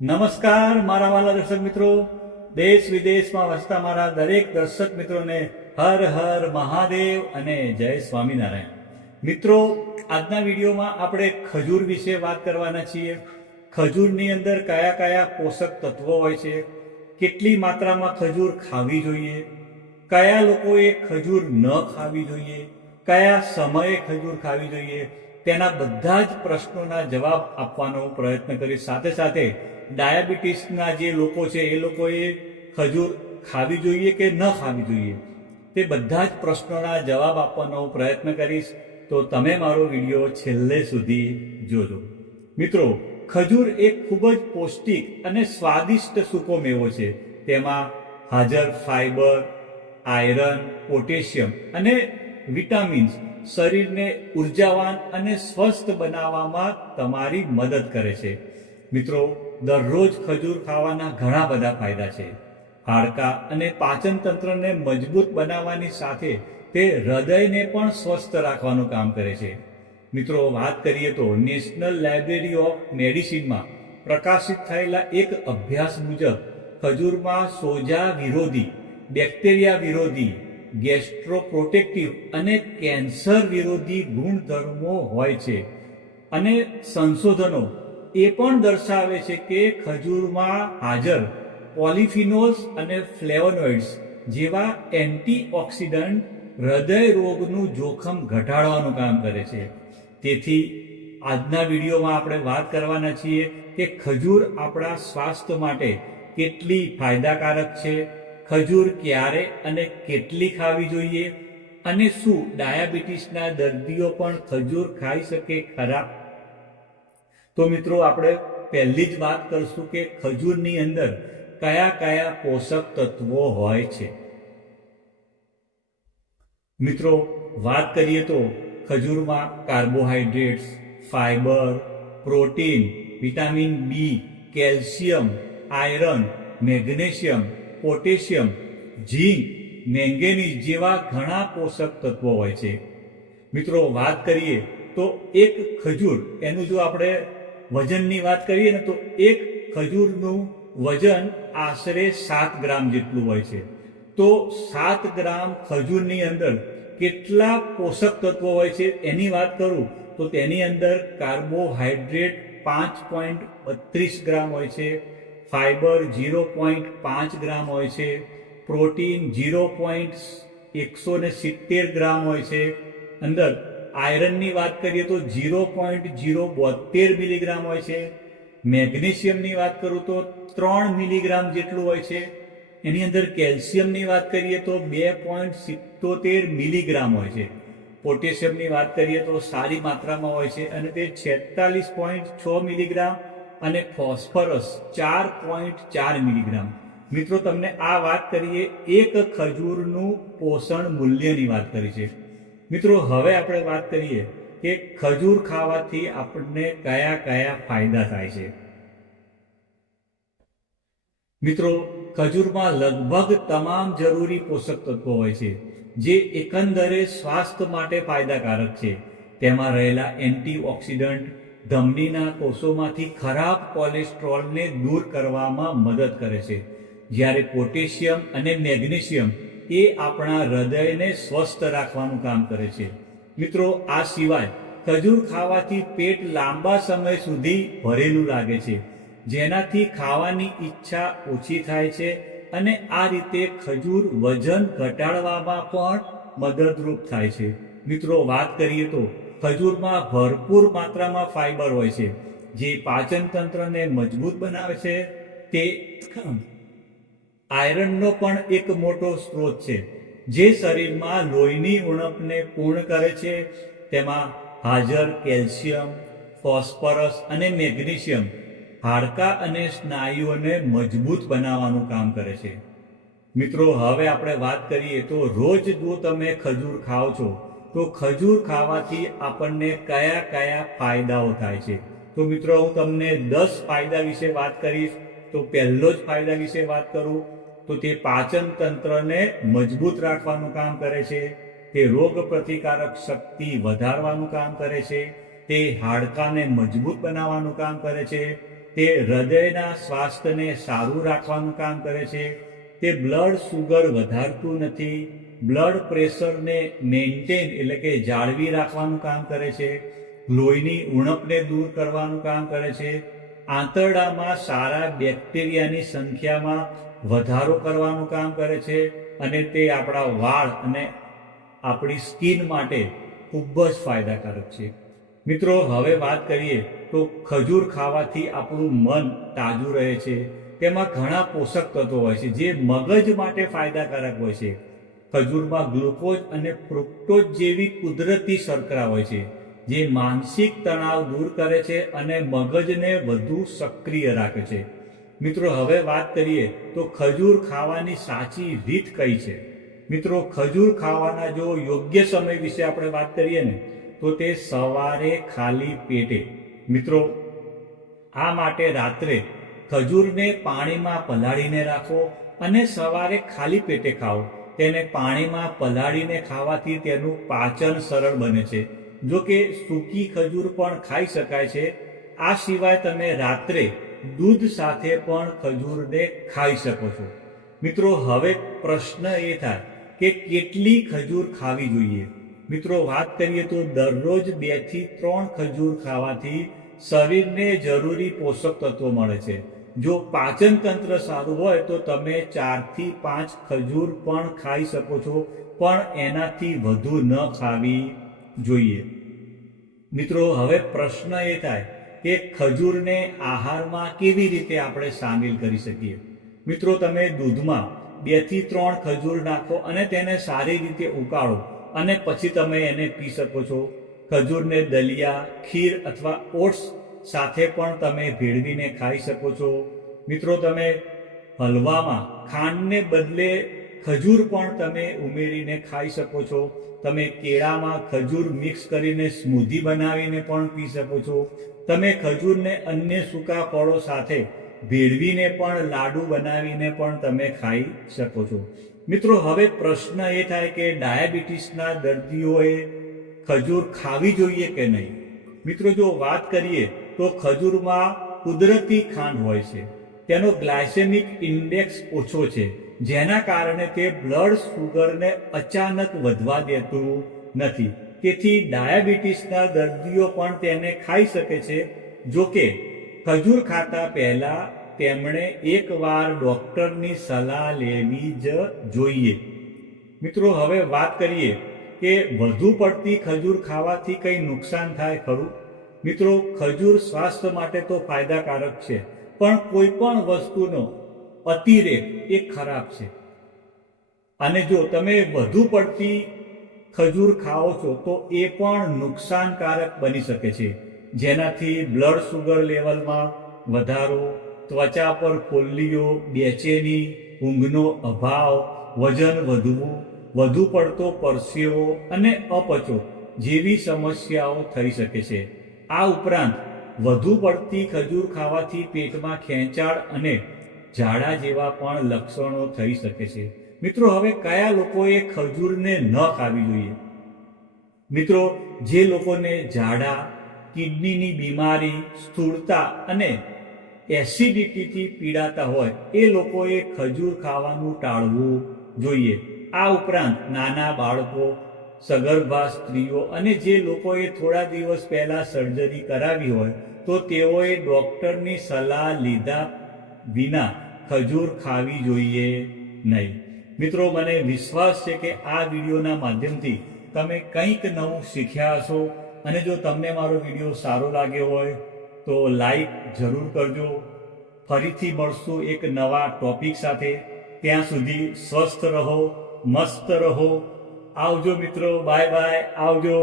નમસ્કાર મારા વાલા દર્શક મિત્રો, દેશ વિદેશમાં વસતા મારા દરેક દર્શક મિત્રોને હર હર મહાદેવ અને જય સ્વામિનારાયણ. મિત્રો, આજના વિડીયોમાં આપણે ખજૂર વિશે વાત કરવાના છીએ. ખજૂરની અંદર કયા કયા પોષક તત્વો હોય છે, કેટલી માત્રામાં ખજૂર ખાવી જોઈએ, કયા લોકોએ ખજૂર ન ખાવી જોઈએ, કયા સમયે ખજૂર ખાવી જોઈએ, તેના બધા જ પ્રશ્નોના જવાબ આપવાનો પ્રયત્ન કરીશ. સાથે સાથે ડાયાબિટીસના જે લોકો છે એ લોકોએ ખજૂર ખાવી જોઈએ કે ન ખાવી જોઈએ, તે બધા જ પ્રશ્નોના જવાબ આપવાનો પ્રયત્ન કરીશ. તો તમે મારો વિડીયો છેલ્લે સુધી જોજો. મિત્રો, ખજૂર એક ખૂબ જ પૌષ્ટિક અને સ્વાદિષ્ટ સૂકો મેવો છે. તેમાં હાજર ફાઈબર, આયરન, પોટેશિયમ અને વિટામિન્સ શરીરને ઉર્જાવાન અને સ્વસ્થ બનાવવામાં તમારી મદદ કરે છે. મિત્રો, દરરોજ ખજૂર ખાવાના ઘણા બધા ફાયદા છે. હાડકાં અને પાચન તંત્રને મજબૂત બનાવવાની સાથે તે હૃદયને પણ સ્વસ્થ રાખવાનું કામ કરે છે. મિત્રો, વાત કરીએ તો નેશનલ લાઇબ્રેરી ઓફ મેડિસિનમાં પ્રકાશિત થયેલા એક અભ્યાસ મુજબ ખજૂરમાં સોજા વિરોધી, બેક્ટેરિયા વિરોધી, ગેસ્ટ્રોપ્રોટેક્ટિવ અને કેન્સર વિરોધી ગુણધર્મો હોય છે. અને સંશોધનો એ પણ દર્શાવે છે કે ખજૂરમાં હાજર પોલિફિનોલ્સ અને ફ્લેવોનોઇડ્સ જેવા એન્ટીઓક્સિડન્ટ હૃદય રોગનું જોખમ ઘટાડવાનું કામ કરે છે. તેથી આજના વિડીયોમાં આપણે વાત કરવાના છીએ કે ખજૂર આપણા સ્વાસ્થ્ય માટે કેટલી ફાયદાકારક છે, ખજૂર ક્યારે અને કેટલી ખાવી જોઈએ, અને શું ડાયાબિટીસના દર્દીઓ પણ ખજૂર ખાઈ શકે ખરા? તો મિત્રો, આપણે પહેલી જ વાત કરશું કે ખજૂરની અંદર કયા કયા પોષક તત્વો હોય છે. મિત્રો, વાત કરીએ તો ખજૂરમાં carbohydrates, fibre, protein, vitamin B, calcium, iron, magnesium, potassium, zinc, manganese જેવા ઘણા પોષક તત્વો હોય છે. મિત્રો, વાત કરીએ તો એક ખજૂર, એનું જો આપણે વજનની વાત કરીએ ને, તો એક ખજૂરનું વજન આશરે 7 ગ્રામ જેટલું હોય છે. તો 7 ગ્રામ ખજૂરની અંદર કેટલા પોષક તત્વો હોય છે એની વાત કરું તો તેની અંદર કાર્બોહાઈડ્રેટ 5.32 ગ્રામ હોય છે, ફાઈબર 0.5 ગ્રામ હોય છે, પ્રોટીન 0.170 ગ્રામ હોય છે, અંદર આયરનની વાત કરીએ તો 0.072 મિલીગ્રામ હોય છે, મેગ્નેશિયમની વાત કરું તો 3 મિલીગ્રામ જેટલું હોય છે, એની અંદર કેલ્શિયમની વાત કરીએ તો 2.77 મિલીગ્રામ હોય છે, પોટેશિયમની વાત કરીએ તો સારી માત્રામાં હોય છે અને તે 46.6 મિલીગ્રામ, અને ફોસ્ફરસ 4.4 મિલીગ્રામ. મિત્રો, તમને આ વાત કરીએ એક ખજૂરનું પોષણ મૂલ્યની વાત કરી છે. મિત્રો, હવે આપણે વાત કરીએ કે ખજૂર ખાવાથી આપણને કયા કયા ફાયદા થાય છે. મિત્રો, ખજૂરમાં લગભગ તમામ જરૂરી પોષક તત્વો હોય છે જે એકંદરે સ્વાસ્થ્ય માટે ફાયદાકારક છે. તેમાં રહેલા એન્ટીઓક્સિડન્ટ ધમનીના કોષોમાંથી ખરાબ કોલેસ્ટ્રોલને દૂર કરવામાં મદદ કરે છે, જ્યારે પોટેશિયમ અને મેગ્નેશિયમ એ આપણા હૃદયને સ્વસ્થ રાખવાનું કામ કરે છે. મિત્રો, આ સિવાય ખજૂર ખાવાથી પેટ લાંબા સમય સુધી ભરેલું લાગે છે, જેનાથી ખાવાની ઈચ્છા ઓછી થાય છે, અને આ રીતે ખજૂર વજન ઘટાડવામાં પણ મદદરૂપ થાય છે. મિત્રો, વાત કરીએ તો ખજૂરમાં ભરપૂર માત્રામાં ફાઈબર હોય છે, જે પાચન તંત્રને મજબૂત બનાવે છે. તે આયરનનો પણ એક મોટો સ્ત્રોત છે, જે શરીરમાં લોહીની ઉણપને પૂર્ણ કરે છે. તેમાં હાજર કેલ્શિયમ, ફોસ્ફરસ અને મેગ્નેશિયમ હાડકાં અને સ્નાયુઓને મજબૂત બનાવવાનું કામ કરે છે. મિત્રો, હવે આપણે વાત કરીએ તો રોજ જો તમે ખજૂર ખાઓ છો તો ખજૂર ખાવાથી આપણને કયા કયા ફાયદાઓ થાય છે. તો મિત્રો, હું તમને 10 ફાયદા વિશે વાત કરીશ. તો પહેલો જ ફાયદા વિશે વાત કરું તો તે પાચન તંત્રને મજબૂત રાખવાનું કામ કરે છે, તે રોગ પ્રતિકારક શક્તિ વધારવાનું કામ કરે છે, તે હાડકાને મજબૂત બનાવવાનું કામ કરે છે, તે હૃદયના સ્વાસ્થ્યને સારું રાખવાનું કામ કરે છે, તે બ્લડ સુગર વધારતું નથી, બ્લડ પ્રેશરને મેન્ટેન એટલે કે જાળવી રાખવાનું કામ કરે છે, લોહીની ઉણપને દૂર કરવાનું કામ કરે છે, આંતરડામાં સારા બેક્ટેરિયાની સંખ્યામાં વધારો કરવાનું કામ કરે છે અને તે આપણા વાળ અને આપણી સ્કિન માટે ખૂબ જ ફાયદાકારક છે. મિત્રો, હવે વાત કરીએ તો ખજૂર ખાવાથી આપણું મન તાજું રહે છે. તેમાં ઘણા પોષક તત્વો હોય છે જે મગજ માટે ફાયદાકારક હોય છે. ખજૂરમાં ગ્લુકોઝ અને ફ્રુક્ટોઝ જેવી કુદરતી શર્કરા હોય છે જે માનસિક તણાવ દૂર કરે છે અને મગજને વધુ સક્રિય રાખે છે. મિત્રો, હવે વાત કરીએ તો ખજૂર ખાવાની સાચી રીત કઈ છે. મિત્રો, ખજૂર ખાવાના જો યોગ્ય સમય વિશે આપણે વાત કરીએ ને તો તે સવારે ખાલી પેટે. મિત્રો, આ માટે રાત્રે ખજૂરને પાણીમાં પલાળીને રાખો અને સવારે ખાલી પેટે ખાઓ. તેને પાણીમાં પલાળીને ખાવાથી તેનું પાચન સરળ બને છે. જો કે સૂકી ખજૂર પણ ખાઈ શકાય છે. આ સિવાય તમે રાત્રે દૂધ સાથે પણ ખજૂરને ખાઈ શકો છો. મિત્રો, હવે પ્રશ્ન એ થાય કે કેટલી ખજૂર ખાવી જોઈએ. મિત્રો, વાત કરીએ તો દરરોજ 2 થી 3 ખજૂર ખાવાથી શરીરને જરૂરી પોષક તત્વો મળે છે. જો પાચન તંત્ર સારું હોય તો તમે 4 થી 5 ખજૂર પણ ખાઈ શકો છો, પણ એનાથી વધુ ન ખાવી જોઈએ. મિત્રો, હવે પ્રશ્ન એ થાય કે ખજૂરને આહારમાં કેવી રીતે આપણે સામેલ કરી શકીએ. મિત્રો, તમે દૂધમાં 2 થી 3 ખજૂર નાખો અને તેને સારી રીતે ઉકાળો અને પછી તમે એને પી શકો છો. ખજૂરને દલિયા, ખીર અથવા ઓટ્સ સાથે પણ તમે ભેળવીને ખાઈ શકો છો. મિત્રો, તમે હલવામાં ખાંડને બદલે ખજૂર પણ તમે ઉમેરીને ખાઈ શકો છો. તમે કેળામાં ખજૂર મિક્સ કરીને સ્મૂધી બનાવીને પણ પી શકો છો. તમે ખજૂરને અન્ય સૂકા ફળો સાથે ભેળવીને પણ લાડુ બનાવીને પણ તમે ખાઈ શકો છો. મિત્રો, હવે પ્રશ્ન એ થાય કે ડાયાબિટીસના દર્દીઓએ ખજૂર ખાવી જોઈએ કે નહીં. મિત્રો, જો વાત કરીએ તો ખજૂરમાં કુદરતી ખાંડ હોય છે. તેનો ગ્લાયસેમિક ઇન્ડેક્સ ઓછો છે, જેના કારણે તે બ્લડ સુગરને અચાનક વધવા દેતું નથી. તેથી ડાયાબિટીસના દર્દીઓ પણ તેને ખાઈ શકે છે. જો કે ખજૂર ખાતા પહેલા તેમણે એકવાર ડૉક્ટરની સલાહ લેવી જ જોઈએ. મિત્રો, હવે વાત કરીએ કે વધુ પડતી ખજૂર ખાવાથી કંઈ નુકસાન થાય ખરું. મિત્રો, ખજૂર સ્વાસ્થ્ય માટે તો ફાયદાકારક છે, પણ કોઈ પણ વસ્તુનો અતિરેક એ ખરાબ છે. અને જો તમે વધુ પડતી ખજૂર ખાઓ છો તો એ પણ નુકસાનકારક બની શકે છે, જેનાથી બ્લડ સુગર લેવલમાં વધારો, ત્વચા પર ફોલ્લીઓ, બેચેની, ઊંઘનો અભાવ, વજન વધવું, વધુ પડતો પરસેવો અને અપચો જેવી સમસ્યાઓ થઈ શકે છે. આ ઉપરાંત વધુ પડતી ખજૂર ખાવાથી પેટમાં ખેંચાણ અને ઝાડા જેવા પણ લક્ષણો થઈ શકે છે. મિત્રો, હવે કયા લોકોએ ખજૂરને ન ખાવી જોઈએ. મિત્રો, જે લોકોને ઝાડા, કિડનીની બીમારી, સ્થૂળતા અને એસિડિટીથી પીડાતા હોય એ લોકોએ ખજૂર ખાવાનું ટાળવું જોઈએ. આ ઉપરાંત નાના બાળકો, સગર્ભા સ્ત્રીઓ અને જે લોકોએ થોડા દિવસ પહેલા સર્જરી કરાવી હોય તો તેઓએ ડૉક્ટરની સલાહ લીધા વિના ખજૂર ખાવી જોઈએ નહીં. મિત્રો, મને વિશ્વાસ છે કે આ વિડીયોના માધ્યમથી તમે કંઈક નવું શીખ્યા હશો. અને જો તમને મારો વિડીયો સારો લાગ્યો હોય તો લાઈક જરૂર કરજો. ફરીથી મળશું એક નવા ટોપિક સાથે. ત્યાં સુધી સ્વસ્થ રહો, મસ્ત રહો. આવજો મિત્રો, બાય બાય, આવજો.